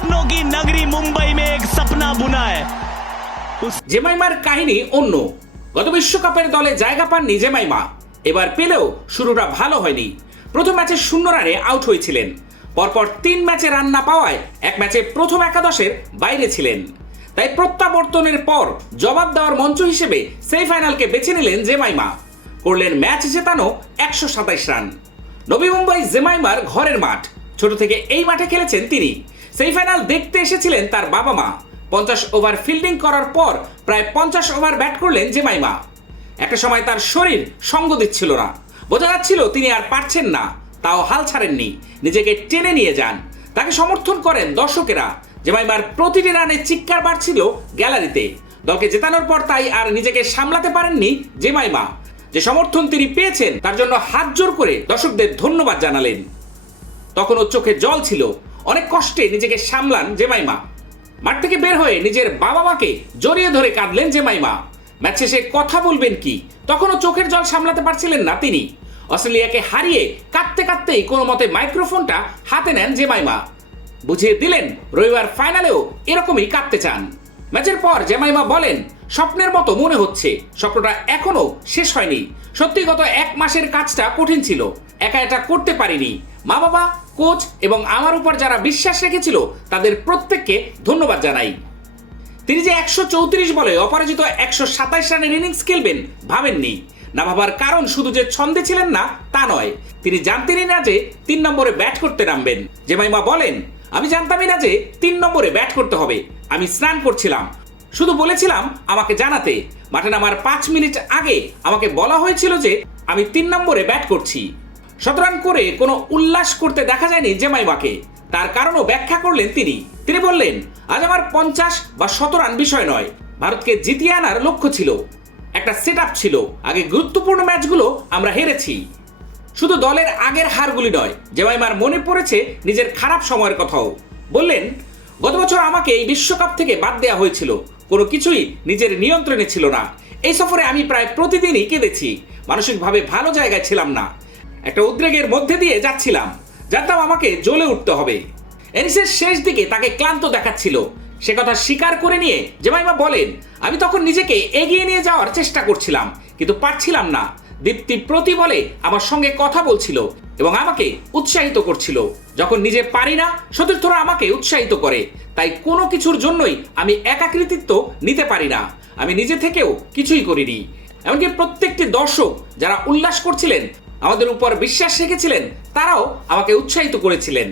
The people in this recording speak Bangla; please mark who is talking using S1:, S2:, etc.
S1: सपनों की नगरी मुंबई में एक सपना बुना है उस
S2: জেমাইমার কাহিনী অন্য গত বিশ্বকাপের দলে জায়গা পাননি জেমাইমা এবার পেলেও শুরুটা ভালো হয়নি প্রথম ম্যাচে শূন্য রানে আউট হয়েছিলেন পরপর তিন ম্যাচে রান না পাওয়ায় এক ম্যাচে প্রথম একাদশের বাইরে ছিলেন তাই প্রত্যাবর্তনের পর জবাব দেওয়ার মঞ্চ হিসেবে সেমিফাইনালকে বেছে নিলেন জেমাইমা করলেন ম্যাচ জেতানো একশো সাতাইশ রান নবী মুম্বাই জেমাইমার ঘরের মাঠ ছোট থেকে এই মাঠে খেলেছেন তিনি সেমিফাইনাল দেখতে এসেছিলেন তার বাবা মা। পঞ্চাশ ওভার ফিল্ডিং করার পর প্রায় পঞ্চাশ ওভার ব্যাট করলেন জেমাইমা। একটা সময় তার শরীর সঙ্গ দিচ্ছিল না। বোঝা যাচ্ছিল তিনি আর পারছেন না, তাও হাল ছাড়েননি। নিজেকে টেনে নিয়ে যান। তাকে সমর্থন করেন দর্শকেরা। জেমাইমার প্রতিটি রানে চিৎকার বাড়ছিল গ্যালারিতে। দলকে জেতানোর পর তাই আর নিজেকে সামলাতে পারেননি জেমাইমা। যে সমর্থন তিনি পেয়েছেন, তার জন্য হাত জোর করে দর্শকদের ধন্যবাদ জানালেন। তখন ওর চোখে জল ছিল। অনেক কষ্টে নিজেকে সামলান জেমাইমা। মাঠ থেকে বের হয়ে নিজের বাবা মাকে জড়িয়ে ধরে কাঁদলেন জেমাইমা। ম্যাচ শেষে কথা বলবেন কি? তখনও চোখের জল সামলাতে পারছিলেন না তিনি। অস্ট্রেলিয়াকে হারিয়ে কাঁদতে কাঁদতেই কোনো মতে মাইক্রোফোনটা হাতে নেন জেমাইমা। বুঝিয়ে দিলেন, রবিবার ফাইনালেও এরকমই কাঁদতে চান। ম্যাচের পর জেমাইমা বলেন, স্বপ্নের মতো মনে হচ্ছে। স্বপ্নটা এখনও শেষ হয়নি। সত্যি গত এক মাসের কাজটা কঠিন ছিল। একা এটা করতে পারিনি। মা বাবা কোচ এবং আমার উপর যারা বিশ্বাস রেখেছিল, তাদের প্রত্যেককে ধন্যবাদ জানাই। তিনি যে একশো চৌত্রিশ বলে অপরাজিত একশো সাতাইশ রানের ইনিংস খেলবেন, ভাবেননি। না ভাবার কারণ শুধু যে ছন্দে ছিলেন না, তা নয়। তিনি জানতেনই না যে তিন নম্বরে ব্যাট করতে নামবেন। যে জেমাইমা বলেন, আমি জানতামই না যে তিন নম্বরে ব্যাট করতে হবে। আমি স্নান করছিলাম। শুধু বলেছিলাম আমাকে জানাতে। মাঠে নামার পাঁচ মিনিট আগে আমাকে বলা হয়েছিল যে আমি তিন নম্বরে ব্যাট করছি। শতরান করে কোনো উল্লাস করতে দেখা যায়নি জেমাইমাকে। তার কারণও ব্যাখ্যা করলেন তিনি। তিনি বললেন, আজ আমার পঞ্চাশ বা শতরান বিষয় নয়। ভারতকে জিতিয়ে আনার লক্ষ্য ছিল। একটা সেট ছিল। আগে গুরুত্বপূর্ণ ম্যাচগুলো আমরা হেরেছি। শুধু দলের আগের হারগুলি নয়, জেমাইমার মনে পড়েছে নিজের খারাপ সময়ের কথাও। বললেন, গত বছর আমাকে এই বিশ্বকাপ থেকে বাদ দেওয়া হয়েছিল। কোনো কিছুই নিজের নিয়ন্ত্রণে ছিল না। এই সফরে আমি প্রায় প্রতিদিনই কেঁদেছি। মানসিকভাবে ভালো জায়গায় ছিলাম না। একটা উদ্রেগের মধ্যে দিয়ে যাচ্ছিলাম। জানতাম আমাকে জ্বলে উঠতে হবে। এনিসের শেষ দিকে তাকে ক্লান্ত দেখাচ্ছিল। সে কথা স্বীকার করে নিয়ে জেমাইমা বলেন, আমি তখন নিজেকে এগিয়ে নিয়ে যাওয়ার চেষ্টা করছিলাম, কিন্তু পারছিলাম না। দীপ্তি প্রতি বলে আমার সঙ্গে কথা বলছিল এবং আমাকে উৎসাহিত করছিল। যখন নিজে পারি না, সতীর্থরা আমাকে উৎসাহিত করে। তাই কোনো কিছুর জন্যই আমি একাকৃতিত্ব নিতে পারি না। আমি নিজে থেকেও কিছুই করিনি। এমনকি প্রত্যেকটি দর্শক যারা উল্লাস করছিলেন আমাদের উপর বিশ্বাস রেখেছিলেন তারাও আমাকে উৎসাহিত করেছিলেন।